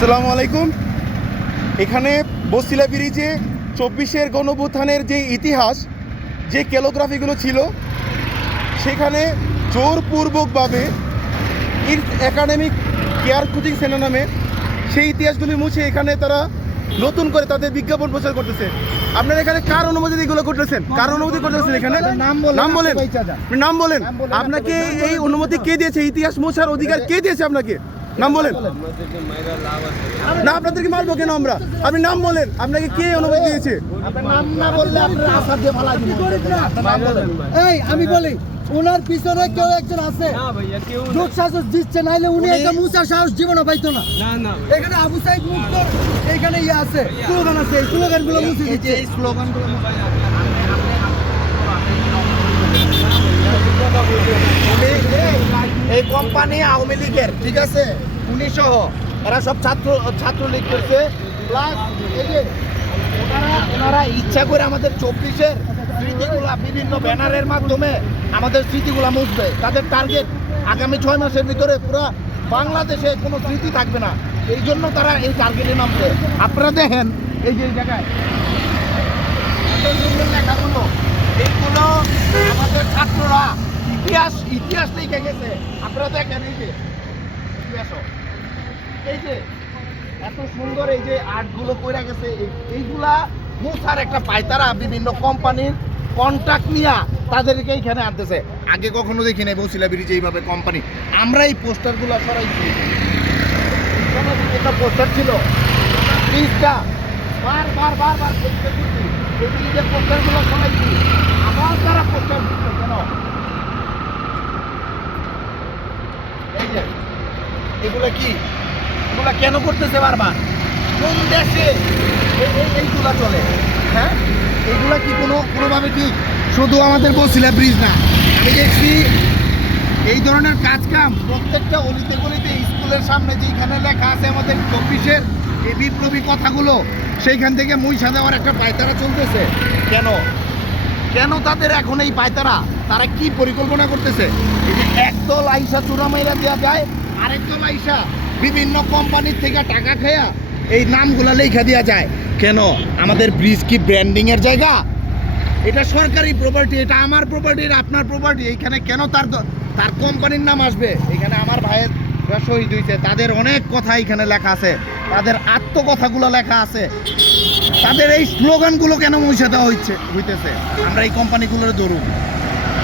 আসসালামু আলাইকুম। এখানে বসিলা ব্রিজে 24-এর গণঅভ্যুত্থানের যে ইতিহাস, যে ক্যালোগ্রাফিগুলো ছিল, সেখানে জোরপূর্বকভাবে একাডেমিক কেয়ার কোচিং সেন্টার নামে সেই ইতিহাসগুলি মুছে এখানে তারা নতুন করে তাদের বিজ্ঞাপন প্রচার করতেছে। আপনারা এখানে কার অনুমতি এগুলো করতেছেন? কার অনুমতি করতেছেন? এখানে নাম বলেন। আপনাকে এই অনুমতি কে দিয়েছে? ইতিহাস মোছার অধিকার কে দিয়েছে আপনাকে? নাম বলেন। না, আপনাদেরকে মারবো কেন আমরা? আপনি নাম বলেন, আপনাকে কে অনুমতি দিয়েছে? আমি বলি ওনার পিছনে কেউ একজন আছে, যোগ সাহস দিচ্ছে, নাইলে উনি একটা মুসার সাহস জীবনে পাইতো না। এখানে আবু সাইদ মুক্ত, এখানে ইয়ে আছে, স্লোগান আছে, এই স্লোগানগুলো মুছে দিচ্ছে। এই স্লোগানগুলো এই কোম্পানি আওয়ামী লীগের, ঠিক আছে, উনি সহ এরা সব ছাত্রলীগ করছে। প্লাস এই যে ওনারা ইচ্ছা করে আমাদের 24-এর স্মৃতিগুলা বিভিন্ন ব্যানারের মাধ্যমে আমাদের স্মৃতিগুলা মুছবে। তাদের টার্গেট আগামী 6 মাসের ভিতরে পুরো বাংলাদেশে কোনো স্মৃতি থাকবে না। এই জন্য তারা এই টার্গেটে নামছে। আপনারা দেখেন এই যে এই জায়গায় এত সুন্দর লেখাগুলো, এইগুলো আমাদের ছাত্ররা ইতিহাস লিখে গেছে। আপনারা দেখেন এই যে ইতিহাসও, এই যে এত সুন্দর এই যে আর্টগুলো কইরা গেছে, এইগুলা মুছার একটা পায়তারা বিভিন্ন কোম্পানির কন্ট্রাক্ট নিয়ে তাদেরকে এইখানে আনতেছে। আগে কখনো দেখি নাই বসিলা ব্রিজে এইভাবে কোম্পানি। আমরা এই পোস্টারগুলো সরাইছি, একটা পোস্টার ছিল ব্রিজটা বার এই যে পোস্টারগুলো সরাইছি, আবার তারা পোস্টার দিচ্ছে কেন? এই যে এগুলা কি, এগুলা কেন করতেছে বারবার? কোন দেশে এইগুলা চলে? হ্যাঁ, এইগুলা কি কোনোভাবে ঠিক? শুধু আমাদের বসিলা ব্রিজ না, আমি দেখছি এই ধরনের কাজকাম প্রত্যেকটা অলিতে গলিতে, স্কুলের সামনে যেখানে লেখা আছে আমাদের 24-এর এই বিপ্লবী কথাগুলো, সেইখান থেকে মুইসা দেওয়ার একটা পায়তারা চলতেছে। কেন তাদের এখন এই পায়তারা? তারা কি পরিকল্পনা করতেছে? এই যে একদল আইসা চূড়ামাইরা দেওয়া যায়, আরেকদল আইসা বিভিন্ন কোম্পানির থেকে টাকা খেয়া এই নামগুলা লেখা দেওয়া যায়। কেন? আমাদের ব্রিজ কি ব্র্যান্ডিং এর জায়গা? এটা সরকারি প্রপার্টি, এটা আমার প্রপার্টি, এটা আপনার প্রপার্টি। এইখানে কেন তার কোম্পানির নাম আসবে? এখানে আমার ভাইয়েরা শহীদ হয়েছে, তাদের অনেক কথা এখানে লেখা আছে, তাদের আত্মকথাগুলো লেখা আছে। তাদের এই স্লোগানগুলো কেন মুছে দেওয়া হইতেছে? আমরা এই কোম্পানিগুলোর ধরুন।